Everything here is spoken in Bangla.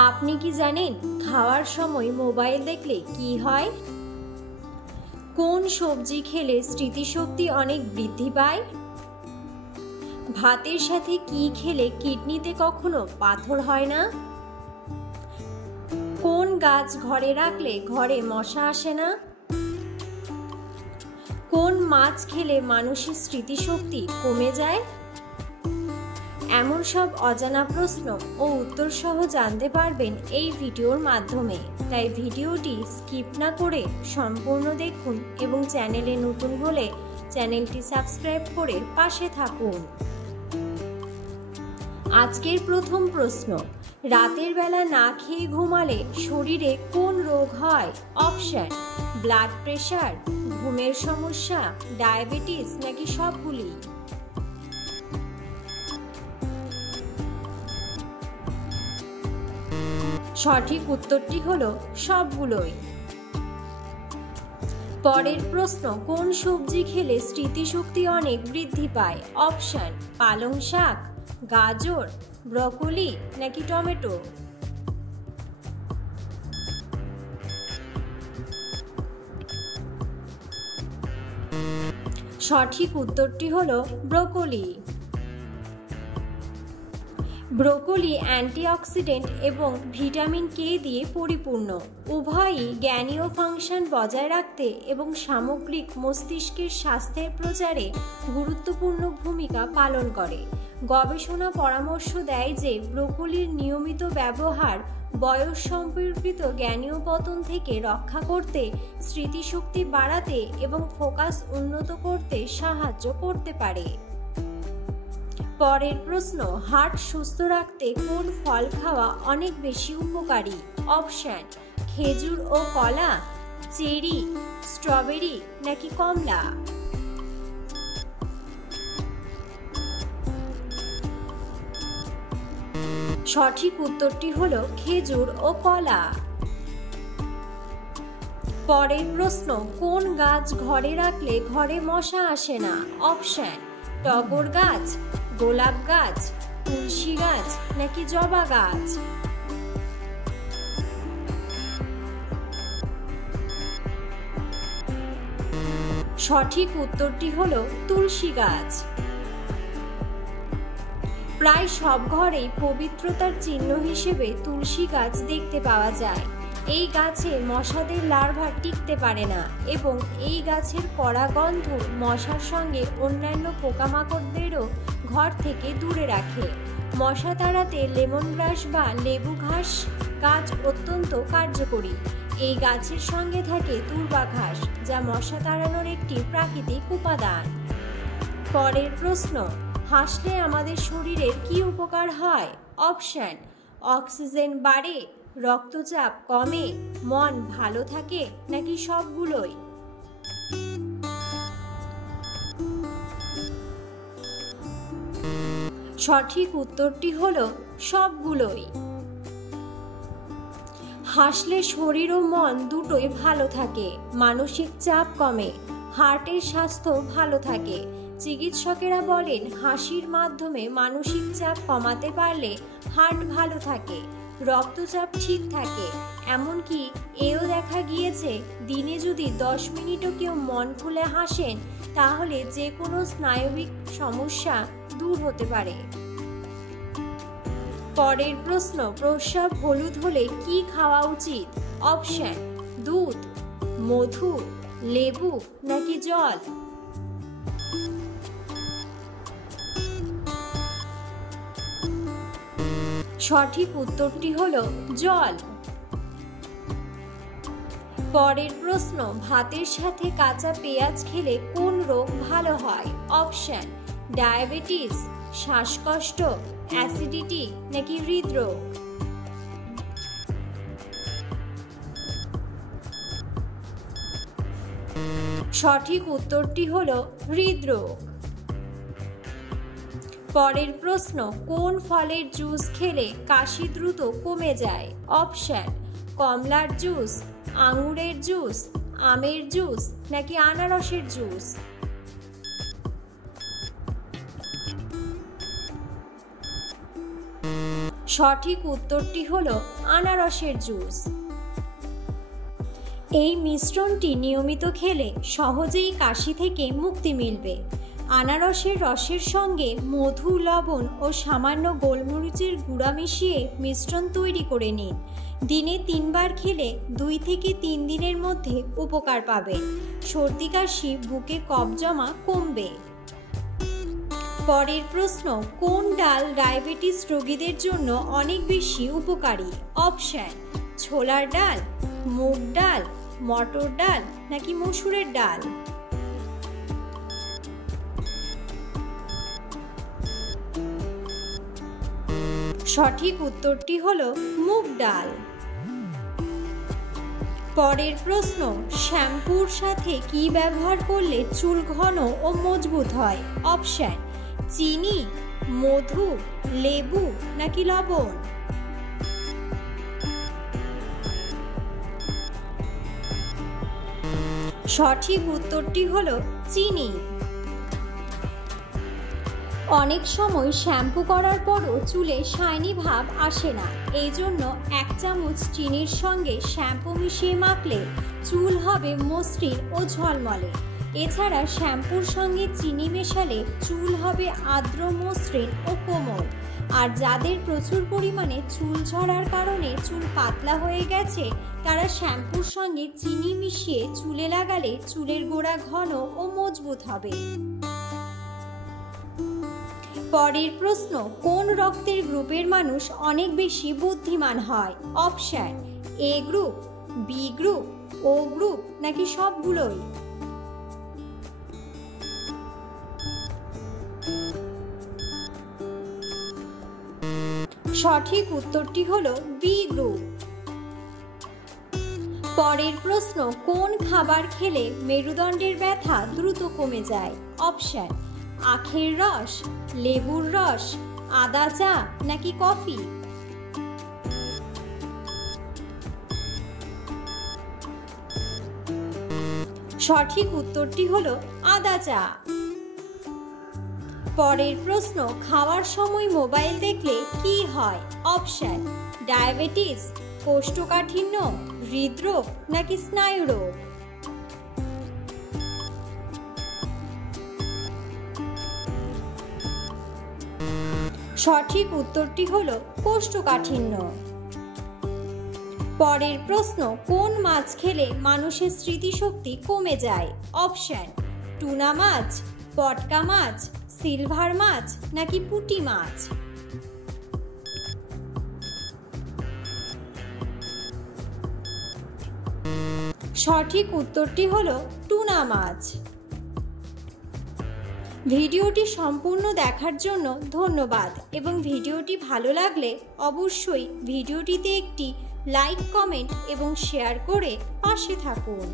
আপনি কি জানেন খাওয়ার সময় মোবাইল দেখলে কি হয়? কোন সবজি খেলে স্মৃতিশক্তি অনেক বৃদ্ধি পায়? ভাতের সাথে কি খেলে কিডনিতে কখনো পাথর হয় না? কোন গাছ ঘরে রাখলে ঘরে মশা আসে না? কোন মাছ খেলে মানুষের স্মৃতিশক্তি কমে যায়? এমন সব অজানা প্রশ্ন ও উত্তর সহ জানতে পারবেন এই ভিডিওর মাধ্যমে। তাই ভিডিওটি স্কিপ না করে সম্পূর্ণ দেখুন এবং চ্যানেলে নতুন হলে চ্যানেলটি সাবস্ক্রাইব করে পাশে থাকুন। আজকের প্রথম প্রশ্ন, রাতের বেলা না খেয়ে ঘুমালে শরীরে কোন রোগ হয়? অপশন: ব্লাড প্রেশার, ঘুমের সমস্যা, ডায়াবেটিস নাকি সবগুলি? সঠিক উত্তরটি হলো সবগুলোই। পরের প্রশ্ন, কোন সবজি খেলে স্মৃতিশক্তি অনেক বৃদ্ধি পায়? অপশন: পালং শাক, গাজর, ব্রকোলি নাকি টমেটো? সঠিক উত্তরটি হলো ব্রকোলি। ব্রোকলি অ্যান্টিঅক্সিডেন্ট এবং ভিটামিন কে দিয়ে পরিপূর্ণ। উভয়ই জ্ঞানীয় ফাংশন বজায় রাখতে এবং সামগ্রিক মস্তিষ্কের স্বাস্থ্যের প্রচারে গুরুত্বপূর্ণ ভূমিকা পালন করে। গবেষণা পরামর্শ দেয় যে ব্রোকলির নিয়মিত ব্যবহার বয়স সম্পর্কিত জ্ঞানীয় পতন থেকে রক্ষা করতে, স্মৃতিশক্তি বাড়াতে এবং ফোকাস উন্নত করতে সাহায্য করতে পারে। পরের প্রশ্ন, হার্ট সুস্থ রাখতে কোন ফল খাওয়া অনেক বেশি উপকারী? অপশন: খেজুর ও কলা, চেরি, স্ট্রবেরি নাকি কমলা? সঠিক উত্তরটি হলো খেজুর ও কলা। পরের প্রশ্ন, কোন গাছ ঘরে রাখলে ঘরে মশা আসে না? অপশন: টগর গাছ, গোলাপ গাছ, তুলসী গাছ নাকি জবা গাছ? সঠিক উত্তরটি হলো তুলসী গাছ। প্রায় সব ঘরেই পবিত্রতার চিহ্ন হিসেবে তুলসী গাছ দেখতে পাওয়া যায়। এই গাছে মশাদের লার্ভা টিকতে পারে না এবং এই গাছের কড়া গন্ধ মশার সঙ্গে অন্যান্য পোকামাকড়দেরও ঘর থেকে দূরে রাখে। মশা তাড়াতে লেমন গ্রাস বা লেবু ঘাস গাছ অত্যন্ত কার্যকরী। এই গাছের সঙ্গে থাকে দূর্বা ঘাস, যা মশা তাড়ানোর একটি প্রাকৃতিক উপাদান। পরের প্রশ্ন, হাসলে আমাদের শরীরের কি উপকার হয়? অপশন: অক্সিজেন বাড়ে, রক্তচাপ কমে, মন ভালো থাকে নাকি সবগুলোই? সঠিক উত্তরটি হলো সবগুলোই। হাসলে শরীর ও মন দুটোই ভালো থাকে, মানসিক চাপ কমে, হার্টের স্বাস্থ্য ভালো থাকে। চিকিৎসকেরা বলেন হাসির মাধ্যমে মানসিক চাপ কমাতে পারলে হার্ট ভালো থাকে, রক্তচাপ ঠিক থাকে। এমনকি এও দেখা গিয়েছে দিনে যদি 10 মিনিটও কেউ মন খুলে হাসেন তাহলে যে কোনো স্নায়বিক সমস্যা দূর হতে পারে। পরের প্রশ্ন, প্রস্রাব হলুদ হলে কি খাওয়া উচিত? অপশন: দুধ, মধু, লেবু নাকি জল? সঠিক উত্তরটি হলো জল। পরের প্রশ্ন, ভাতের সাথে কাঁচা পেঁয়াজ খেলে কোন রোগ ভালো হয়? অপশন: ডায়াবেটিস, শ্বাসকষ্ট, অ্যাসিডিটি নাকি হৃদরোগ? সঠিক উত্তরটি হলো হৃদরোগ। পরের প্রশ্ন, কোন ফলের জুস খেলে কাশি দ্রুত কমে যায়? অপশন: কমলার জুস, আঙুরের জুস, আমের জুস নাকি আনারসের জুস? সঠিক উত্তরটি হলো আনারসের জুস। এই মিশ্রণটি নিয়মিত খেলে সহজেই কাশি থেকে মুক্তি মিলবে। আনারসের রসের সঙ্গে মধু, লবণ ও সামান্য গোলমরিচের গুঁড়া মিশিয়ে মিশ্রণ তৈরি করে নিন। দিনে 3 বার খেলে 2 থেকে 3 দিনের মধ্যে উপকার পাবেন। সর্দি কাশি, বুকে কফ জমা কমবে। পরের প্রশ্ন, কোন ডাল ডায়াবেটিস রোগীদের জন্য অনেক বেশি উপকারী? অপশন: ছোলার ডাল, মুগ ডাল, মটর ডাল নাকি মসুরের ডাল? সঠিক উত্তরটি হলো মুগ ডাল। পরের প্রশ্ন, শ্যাম্পুর সাথে কি ব্যবহার করলে চুল ঘন ও মজবুত হয়? অপশন: চিনি, মধু, লেবু নাকি লবণ? সঠিক উত্তরটি হলো চিনি। অনেক সময় শ্যাম্পু করার পরও চুলে শাইনি ভাব আসে না, এই জন্য 1 চামচ চিনির সঙ্গে শ্যাম্পু মিশিয়ে মাখলে চুল হবে মসৃণ ও ঝলমলে। এছাড়া শ্যাম্পুর সঙ্গে চিনি মেশালে চুল হবে আর্দ্র, মসৃণ ও কোমল। আর যাদের প্রচুর পরিমাণে চুল ঝরার কারণে চুল পাতলা হয়ে গেছে, তারা শ্যাম্পুর সঙ্গে চিনি মিশিয়ে চুলে লাগালে চুলের গোড়া ঘন ও মজবুত হবে। পরের প্রশ্ন, কোন রক্তের গ্রুপের মানুষ অনেক বেশি বুদ্ধিমান হয়? অপশন: এ গ্রুপ, বি গ্রুপ, ও গ্রুপ নাকি সবগুলোই? সঠিক উত্তরটি হলো বি গ্রুপ। পরের প্রশ্ন, কোন খাবার খেলে মেরুদণ্ডের ব্যথা দ্রুত কমে যায়? অপশন: আখের রস, লেবুর রস, আদা চা নাকি কফি? সঠিক উত্তরটি হলো আদা চা। পরের প্রশ্ন, খাওয়ার সময় মোবাইল দেখলে কি হয়? অপশন: ডায়াবেটিস, কোষ্ঠকাঠিন্য, হৃদরোগ নাকি স্নায়ুরোগ? সঠিক উত্তরটি হলো কোষ্ঠকাঠিন্য। পরের প্রশ্ন, কোন মাছ খেলে মানুষের স্মৃতিশক্তি কমে যায়? অপশন: টুনা মাছ, পটকা মাছ, সিলভার মাছ নাকি পুঁটি মাছ? সঠিক উত্তরটি হলো টুনা মাছ। ভিডিওটি সম্পূর্ণ দেখার জন্য ধন্যবাদ এবং ভিডিওটি ভালো লাগলে অবশ্যই ভিডিওটিতে একটি লাইক, কমেন্ট এবং শেয়ার করে পাশে থাকুন।